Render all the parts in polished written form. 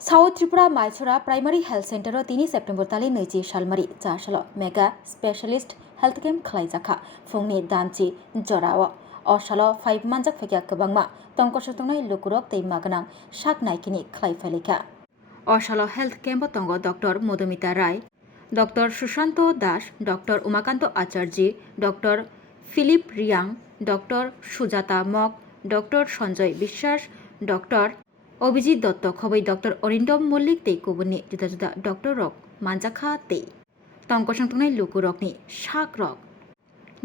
South Tripura Maichhara primary health centre 3 September ताली नैजि सालमारि जासाल मेगा स्पेशलिस्ट हेल्थ कैम्प खालायजाखा फुंनि दानचि जराव असाल 5 मानजाक फैया गोबांमा तंकसुतंनाय लुकुरक दैमा गोनां साक नायकिनि खालायफायलेखा असाल हेल्थ कैम्प तंग doctor Madhumita Rai doctor Sushant Das doctor Umakant Acharya doctor Philip Riang doctor Sujata मक डॉक्टर संजय বিশ্বাস डॉक्टर अभिजित दत्त खबै डॉक्टर अरिंदम मल्लिक तै गुबुननि जुदा जुदा डॉक्टर रक मानजाखा तै तंकसंतंनाय लुकुरकनि साक रक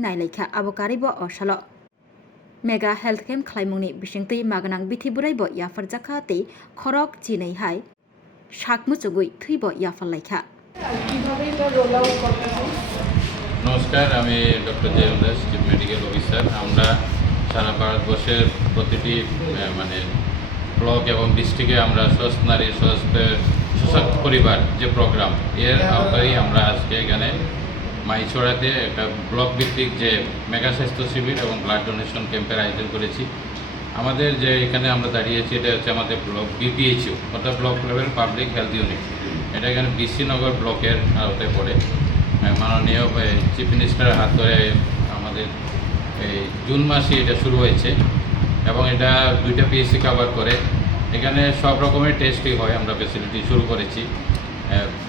नायलायखा आबकारिबो असाल मेगा हेल्थ कैम्प खालायमुंनि बिसिंतै मागोनां बिथिबुरायबो याफारजाखा तै खरक जिनैहाय साकमुचुगुइ थैबो याफारलायखा नमस्कार আমি doctor Jayam Das chief medical officer. আমরা সারা ভারতবর্ষের প্রতিটি মানে ব্লক এবং ডিস্ট্রিক্টে আমরা স্বস্থ নারী সশক্ত পরিবার যে প্রোগ্রাম এর আওতায় আমরা আজকে এখানে মাইছড়াতে একটা ব্লক ভিত্তিক যে মেগা স্বাস্থ্য শিবির এবং ব্লাড ডোনেশন ক্যাম্পের আয়োজন করেছি। আমাদের যে এখানে আমরা দাঁড়িয়েছি এটা হচ্ছে আমাদের ব্লক বিপিএইচইউ অর্থাৎ block level public health unit. এটা এখানে বিসিনগর ব্লকের আওতায় পড়ে। মাননীয় চিফ মিনিস্টারের হাত ধরে আমাদের এই জুন মাসে এটা শুরু হয়েছে এবং এটা 2টা পিএসসি কভার করে। এখানে সব রকমের টেস্টই হয়, আমরা ফেসিলিটি শুরু করেছি।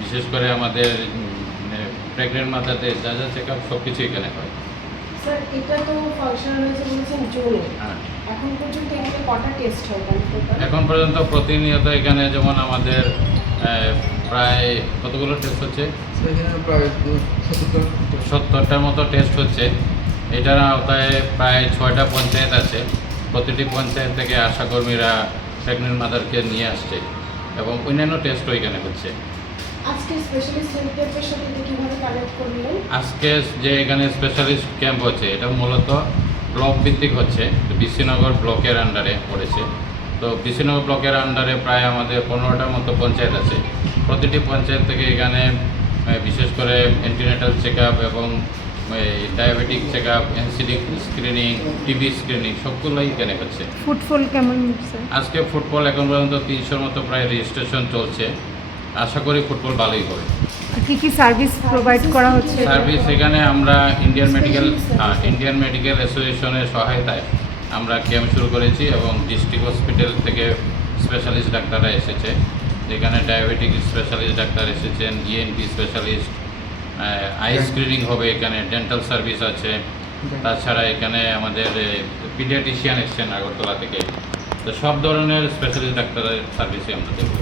বিশেষ করে আমাদের প্রেগনেন্ট মাদারদের যা যা চেক আপ সব কিছু এখানে হয়। স্যার এটা তো ফাংশন হয়েছে বলেছেন জুনে, এখন পর্যন্ত এখানে কটা টেস্ট হয়? এখন পর্যন্ত প্রতিনিয়ত এখানে যেমন আমাদের প্রায় কতগুলো টেস্ট হচ্ছে, প্রায় 70টার মতো টেস্ট হচ্ছে। এটার আওতায় প্রায় 6টা পঞ্চায়েত আছে। প্রতিটি পঞ্চায়েত থেকে আশাকর্মীরা প্রেগনেন্ট মাদারকে নিয়ে আসছে এবং অন্যান্য টেস্টও এখানে হচ্ছে। আজকে স্পেশালিস্ট হেলথ ক্যাম্পের সাথে কিভাবে কানেক্ট করলেন? আজকে যে এখানে স্পেশালিস্ট ক্যাম্প হচ্ছে এটা মূলত ব্লক ভিত্তিক হচ্ছে, বিসিনগর ব্লকের আন্ডারে পড়েছে। তো বিসিনগর ব্লকের আন্ডারে প্রায় আমাদের 15টার মতো পঞ্চায়েত আছে। প্রতিটি পঞ্চায়েত থেকে এখানে বিশেষ করে অ্যান্টিনেটাল চেক আপ এবং diabetic check up, NCD screening, TB screening সবগুলোই এখানে হচ্ছে। ফুটফল কেমন? আজকে ফুটবল এখন পর্যন্ত 300-র মতো প্রায় রেজিস্ট্রেশন চলছে। আশা করি ফুটবল ভালোই হবে। কি সার্ভিস প্রোভাইড করা হচ্ছে? সার্ভিস এখানে আমরা ইন্ডিয়ান মেডিকেল অ্যাসোসিয়েশনের সহায়তায় আমরা ক্যাম্প শুরু করেছি এবং ডিস্ট্রিক্ট হসপিটাল থেকে স্পেশালিস্ট ডাক্তাররা এসেছে। যেখানে ডায়াবেটিক স্পেশালিস্ট ডাক্তার এসেছেন, ইএনটি স্পেশালিস্ট, আই স্ক্রিনিং হবে, এখানে ডেন্টাল সার্ভিস আছে। তাছাড়া এখানে আমাদের পিডিয়াট্রিশিয়ান এসেছেন আগরতলা থেকে। তো সব ধরনের স্পেশালিস্ট ডাক্তারের সার্ভিসই আমরা দেবো।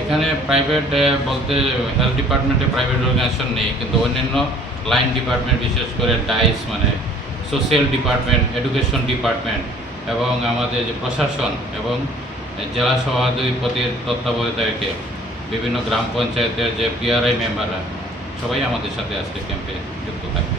এখানে প্রাইভেট বলতে হেলথ ডিপার্টমেন্টে প্রাইভেট অর্গানাইজেশন নেই, কিন্তু অন্যান্য লাইন ডিপার্টমেন্ট বিশেষ করে ডাইস মানে সোশ্যাল ডিপার্টমেন্ট, এডুকেশন ডিপার্টমেন্ট এবং আমাদের যে প্রশাসন এবং জেলা সভাধিপতির তত্ত্বাবধায়কে বিভিন্ন গ্রাম পঞ্চায়েতের যে পিআরআই মেম্বাররা সবাই আমাদের সাথে আজকে ক্যাম্পে যুক্ত থাকবে।